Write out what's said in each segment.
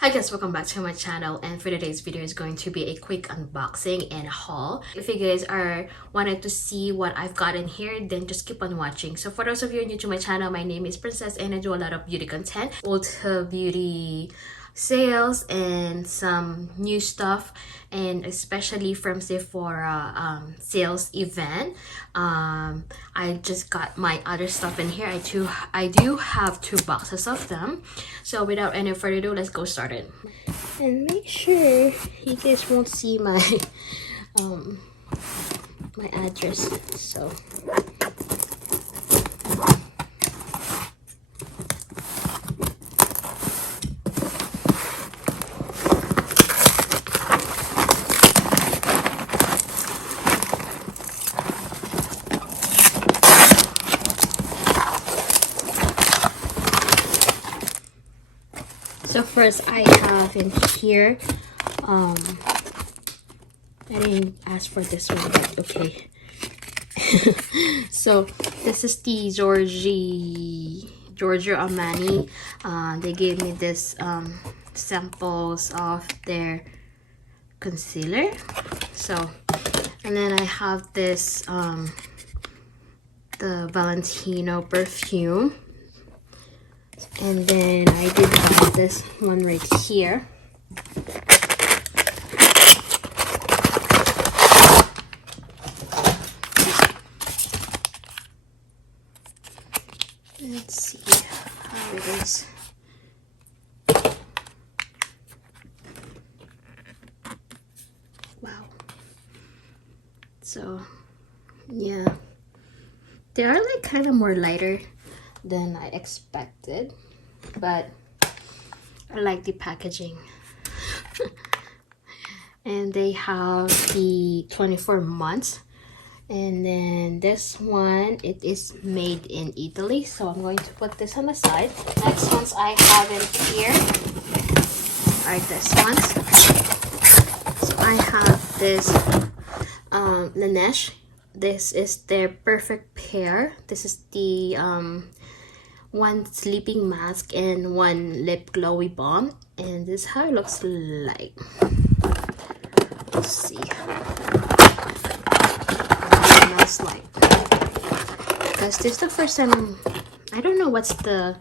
Hi guys, welcome back to my channel, and for today's video is going to be a quick unboxing and haul. If you guys are wanted to see what I've got in here, then just keep on watching. So for those of you new to my channel, my name is Princess and I do a lot of beauty content, Ulta beauty sales and some new stuff, and especially from Sephora sales event. I just got my other stuff in here. I do have 2 boxes of them. So without any further ado, let's go started. And make sure you guys won't see my my address. So first I have in here, I didn't ask for this one, but okay. So this is the Giorgio Armani. They gave me this samples of their concealer. So, and then I have this the Valentino perfume. And then I did have this one right here. Let's see how it is. Wow. So, yeah. They are like kind of more lighter than I expected, but I like the packaging. And they have the 24 months, and then this one, it is made in Italy, so I'm going to put this on the side. Next ones I have in here are this ones. So I have this Laneige. This is their perfect pair. This is the one sleeping mask and one lip glowy balm, and this is how it looks like. Let's see what it smells like, because this is the first time. I don't know what's the,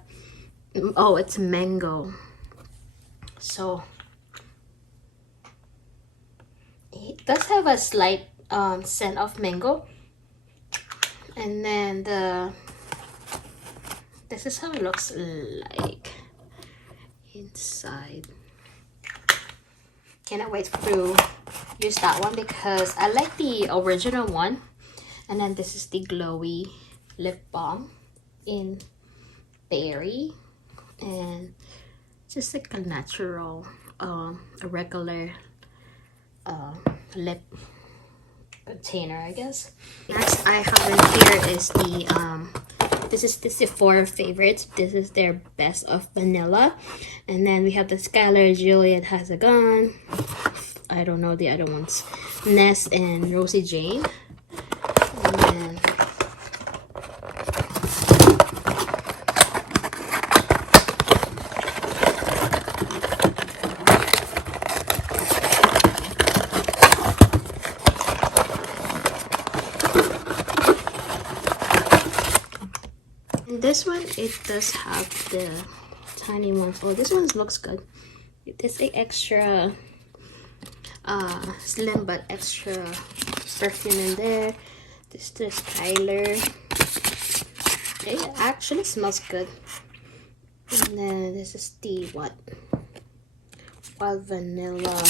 oh, it's mango. So it does have a slight scent of mango. And then this is how it looks like inside. Cannot wait to use that one because I like the original one. And then this is the glowy lip balm in berry, and just like a natural a regular lip container, I guess. Next I have in here is the this is the Sephora favorites. This is their best of vanilla. And then we have the Skylar, Juliet Has a Gun, I don't know the other ones, Ness and Rosie Jane. And then this one, it does have the tiny ones. Oh, this one looks good. It's a extra slim but extra perfume in there. This is Tyler. It actually smells good. And then this is the wild vanilla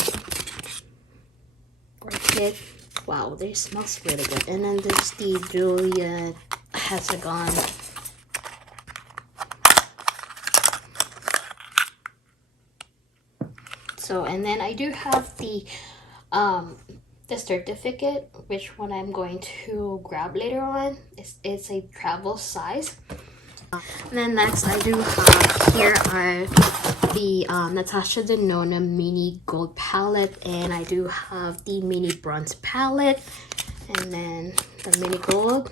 orchid. Wow, this smells really good. And then there's the Juliet Has a Gun. So, and then I do have the certificate, which one I'm going to grab later on. It's a travel size. And then next I do have here are the Natasha Denona mini gold palette, and I do have the mini bronze palette, and then the mini gold,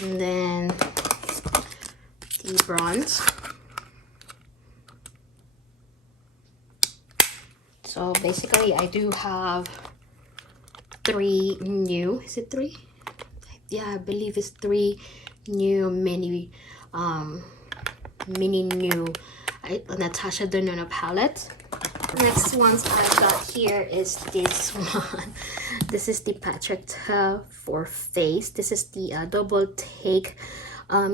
and then the bronze. So basically I do have 3 new, is it 3? Yeah, I believe it's 3 new mini new Natasha Denona palettes. Next ones I got here is this one. This is the Patrick Ta for Face. This is the double take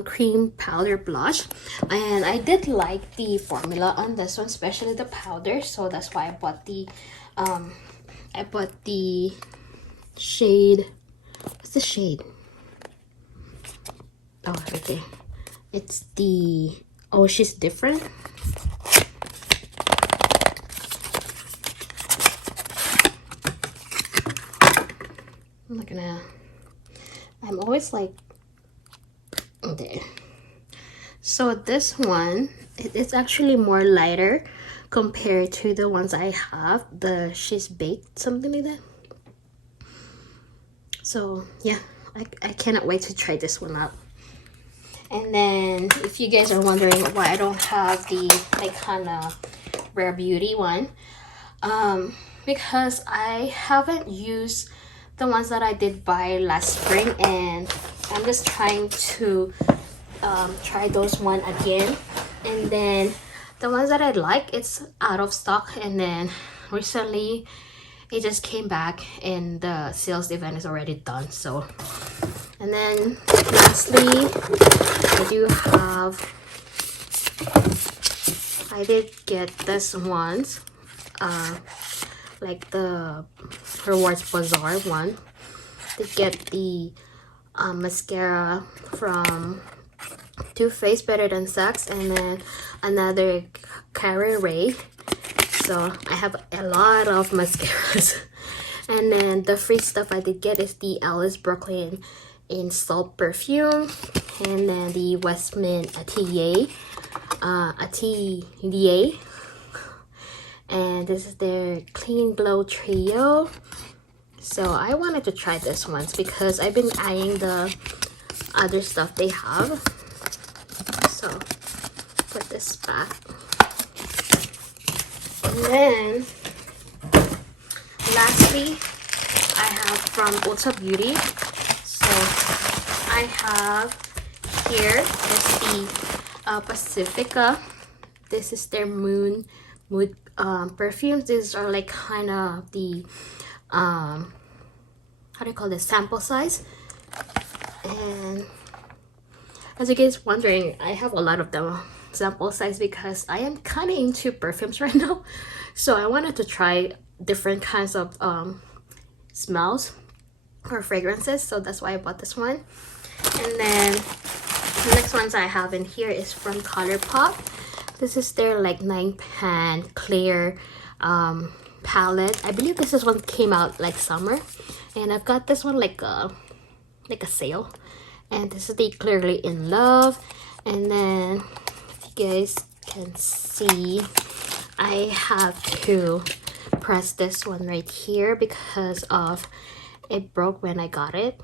cream powder blush, and I did like the formula on this one, especially the powder, so that's why I bought the shade. What's the shade? Oh, okay, it's the Oh She's Different. I'm always like there. So this one, it's actually more lighter compared to the ones I have, the She's Baked, something like that. So yeah, I cannot wait to try this one out. And then if you guys are wondering why I don't have the kind Rare Beauty one, because I haven't used the ones that I did buy last spring, and I'm just trying to try those one again. And then the ones that I like, it's out of stock, and then recently it just came back and the sales event is already done. So, and then lastly I did get this ones, like the Rewards Bazaar one, to get the mascara from Too Faced Better Than Sex, and then another Carrie Ray. So I have a lot of mascaras. And then the free stuff I did get is the Alice Brooklyn in Salt perfume, and then the Westman Atelier, and this is their Clean Glow Trio. So I wanted to try this once because I've been eyeing the other stuff they have. So put this back. And then lastly, I have from Ulta Beauty. So I have here is the Pacifica. This is their mood perfumes. These are like kind of the how do you call this, sample size. And as you guys wondering, I have a lot of them sample size because I am kind of into perfumes right now. So I wanted to try different kinds of smells or fragrances, so that's why I bought this one. And then the next ones I have in here is from ColourPop. This is their like 9-pan clear palette. I believe this is one came out like summer, and I've got this one like a sale. And this is the Clearly in Love. And then if you guys can see, I have to press this one right here because of it broke when I got it.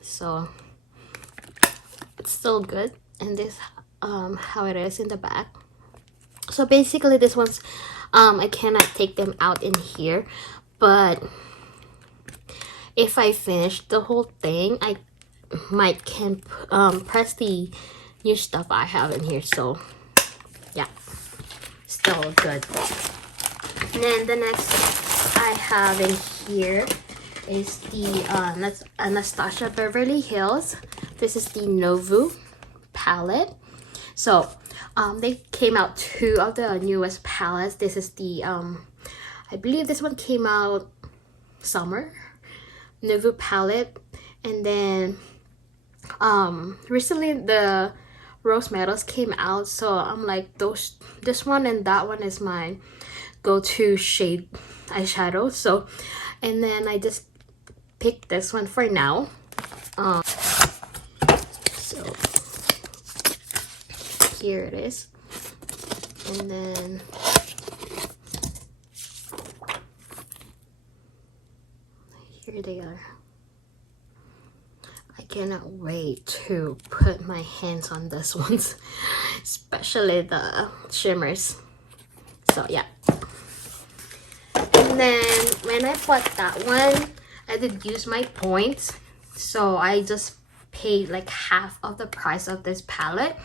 So it's still good, and this how it is in the back. So basically this one's I cannot take them out in here, but if I finish the whole thing, I can press the new stuff I have in here. So yeah, still good. And then the next I have in here is the Anastasia Beverly Hills. This is the Novu palette. So they came out 2 of the newest palettes. This is the I believe this one came out summer, Novu palette. And then recently the Rose Metals came out, so I'm like, this one and that one is my go-to shade eyeshadow. So, and then I just picked this one for now. So here it is, and then here they are. I cannot wait to put my hands on this ones, especially the shimmers. So yeah. And then when I bought that one, I did use my points, so I just paid like half of the price of this palette.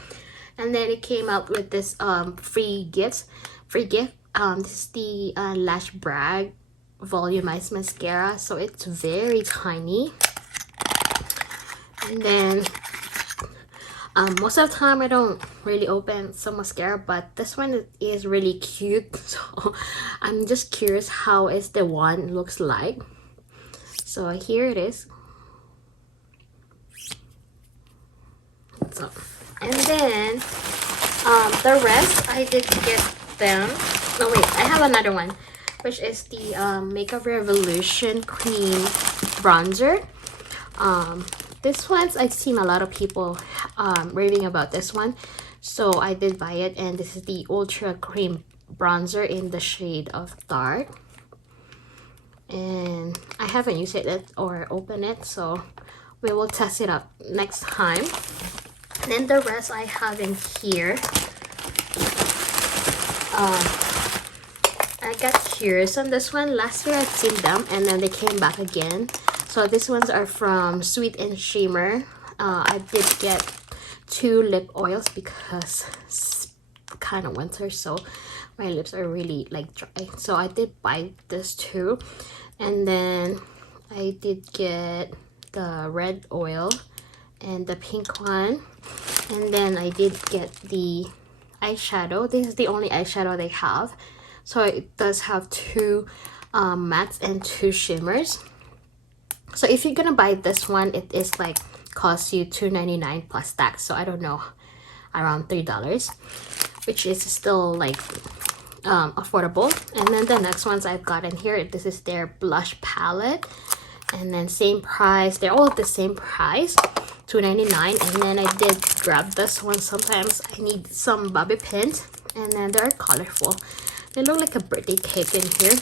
And then it came out with this free gift. This is the Lash Brag volumized mascara, so it's very tiny. And then most of the time I don't really open some mascara, but this one is really cute, so I'm just curious how is the one looks like. So here it is. So, and then the rest I did get them. Oh wait, I have another one, which is the Makeup Revolution cream bronzer. This one's, I've seen a lot of people raving about this one, so I did buy it. And this is the Ultra Cream bronzer in the shade of Dark, and I haven't used it or opened it, so we will test it out next time. Then the rest I have in here. I got curious on this one. Last year I'd seen them and then they came back again. So these ones are from Sweet and Shimmer. I did get 2 lip oils because it's kind of winter, so my lips are really like dry. So I did buy this too. And then I did get the red oil and the pink one. And then I did get the eyeshadow. This is the only eyeshadow they have. So it does have 2 mattes and 2 shimmers. So if you're gonna buy this one, it is like cost you $2.99 plus tax. So I don't know, around $3, which is still like affordable. And then the next ones I've got in here, this is their blush palette, and then same price. They're all the same price, $2.99. And then I did grab this one. Sometimes I need some bobby pins, and then they're colorful. They look like a birthday cake in here.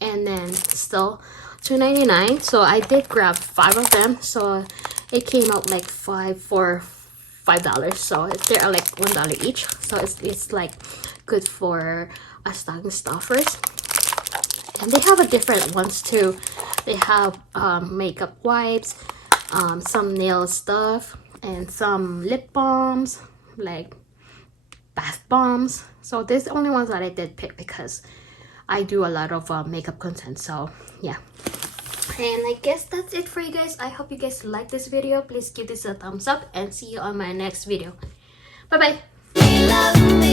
And then still $2.99. So I did grab 5 of them, so it came out like 5 for $5. So they're like $1 each, so it's like good for stocking stuffers. And they have a different ones too. They have makeup wipes, some nail stuff, and some lip balms, like bath bombs. So these are the only ones that I did pick because I do a lot of makeup content. So yeah. And I guess that's it for you guys. I hope you guys like this video. Please give this a thumbs up and see you on my next video. Bye bye.